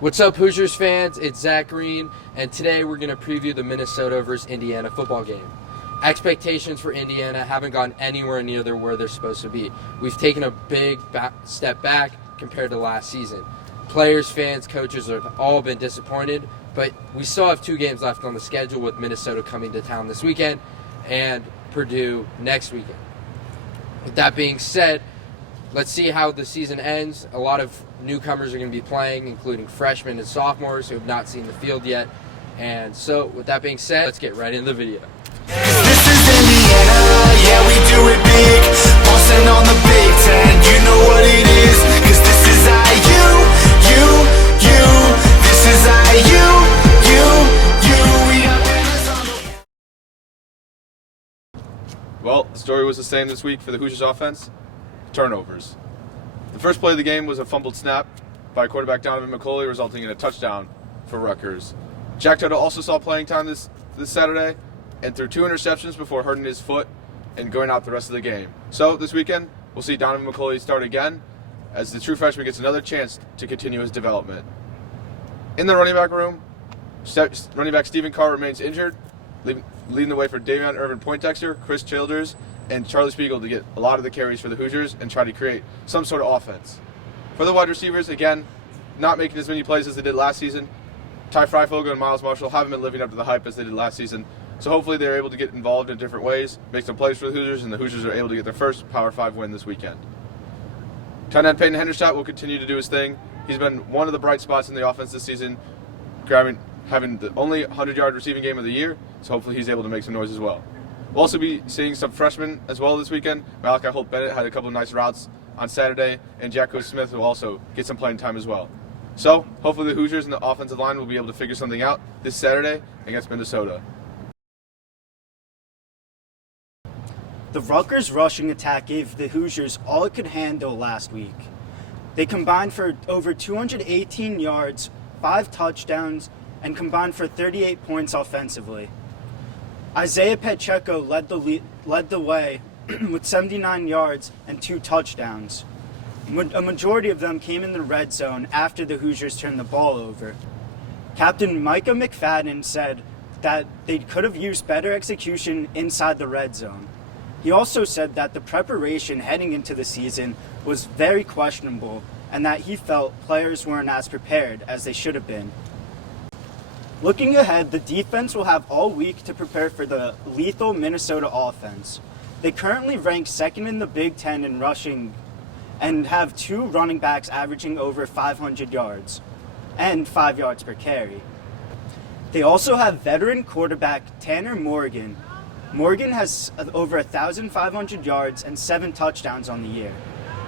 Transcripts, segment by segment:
What's up, Hoosiers fans? It's Zach Green, and today we're going to preview the Minnesota versus Indiana football game. Expectations for Indiana haven't gone anywhere near where they're supposed to be. We've taken a big step back compared to last season. Players, fans, coaches have all been disappointed, but we still have 2 games left on the schedule, with Minnesota coming to town this weekend and Purdue next weekend. With that being said, let's see how the season ends. A lot of newcomers are going to be playing, including freshmen and sophomores who have not seen the field yet. And so, with that being said, let's get right into the video. This is Indiana, yeah, we do it big. Bossing on the Big Ten, you know what it is. Cause this is IU, you. This is IU, you. We got banners on the... Well, the story was the same this week for the Hoosiers offense. Turnovers. The first play of the game was a fumbled snap by quarterback Donovan McCulley, resulting in a touchdown for Rutgers. Jack Tuttle also saw playing time this Saturday and threw 2 interceptions before hurting his foot and going out the rest of the game. So this weekend, we'll see Donovan McCulley start again as the true freshman gets another chance to continue his development. In the running back room, running back Stephen Carr remains injured, leading the way for Davion Irvin Poindexter, Chris Childers, and Charlie Spiegel to get a lot of the carries for the Hoosiers and try to create some sort of offense. For the wide receivers, again, not making as many plays as they did last season. Ty Fryfogle and Miles Marshall haven't been living up to the hype as they did last season, so hopefully they're able to get involved in different ways, make some plays for the Hoosiers, and the Hoosiers are able to get their first Power 5 win this weekend. Tight end Peyton Hendershot will continue to do his thing. He's been one of the bright spots in the offense this season, having the only 100-yard receiving game of the year, so hopefully he's able to make some noise as well. We'll also be seeing some freshmen as well this weekend. Malachi Holt-Bennett had a couple of nice routes on Saturday, and Jacko Smith will also get some playing time as well. So, hopefully the Hoosiers and the offensive line will be able to figure something out this Saturday against Minnesota. The Rutgers rushing attack gave the Hoosiers all it could handle last week. They combined for over 218 yards, 5 touchdowns, and combined for 38 points offensively. Isaiah Pacheco led the way with 79 yards and 2 touchdowns. A majority of them came in the red zone after the Hoosiers turned the ball over. Captain Micah McFadden said that they could have used better execution inside the red zone. He also said that the preparation heading into the season was very questionable and that he felt players weren't as prepared as they should have been. Looking ahead, the defense will have all week to prepare for the lethal Minnesota offense. They currently rank 2nd in the Big Ten in rushing and have 2 running backs averaging over 500 yards and 5 yards per carry. They also have veteran quarterback Tanner Morgan. Morgan has over 1,500 yards and 7 touchdowns on the year.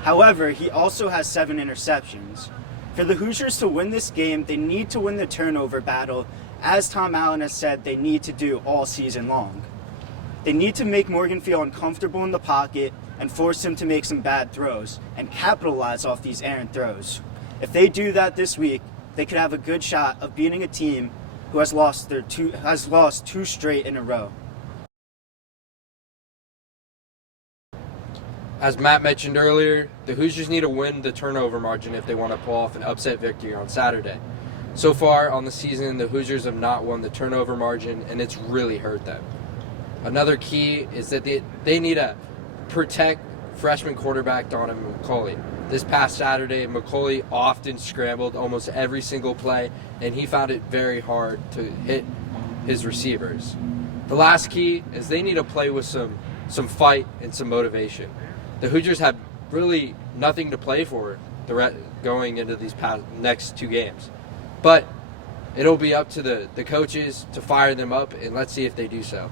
However, he also has 7 interceptions. For the Hoosiers to win this game, they need to win the turnover battle, as Tom Allen has said they need to do all season long. They need to make Morgan feel uncomfortable in the pocket and force him to make some bad throws and capitalize off these errant throws. If they do that this week, they could have a good shot of beating a team who has lost 2 straight in a row. As Matt mentioned earlier, the Hoosiers need to win the turnover margin if they want to pull off an upset victory on Saturday. So far on the season, the Hoosiers have not won the turnover margin, and it's really hurt them. Another key is that they need to protect freshman quarterback Donovan McCulley. This past Saturday, McCulley often scrambled almost every single play, and he found it very hard to hit his receivers. The last key is they need to play with some fight and some motivation. The Hoosiers have really nothing to play for going into these next 2 games. But it'll be up to the coaches to fire them up, and let's see if they do so.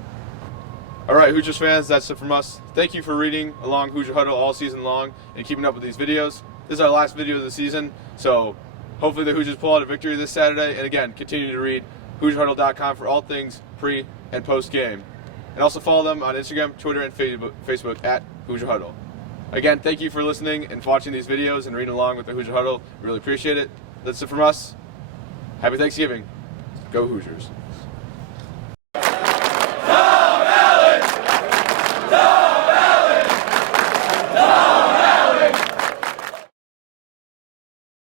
All right, Hoosiers fans, that's it from us. Thank you for reading along Hoosier Huddle all season long and keeping up with these videos. This is our last video of the season, so hopefully the Hoosiers pull out a victory this Saturday. And again, continue to read HoosierHuddle.com for all things pre- and post-game. And also follow them on Instagram, Twitter, and Facebook at Hoosier Huddle. Again, thank you for listening and watching these videos and reading along with the Hoosier Huddle. We really appreciate it. That's it from us. Happy Thanksgiving. Go Hoosiers.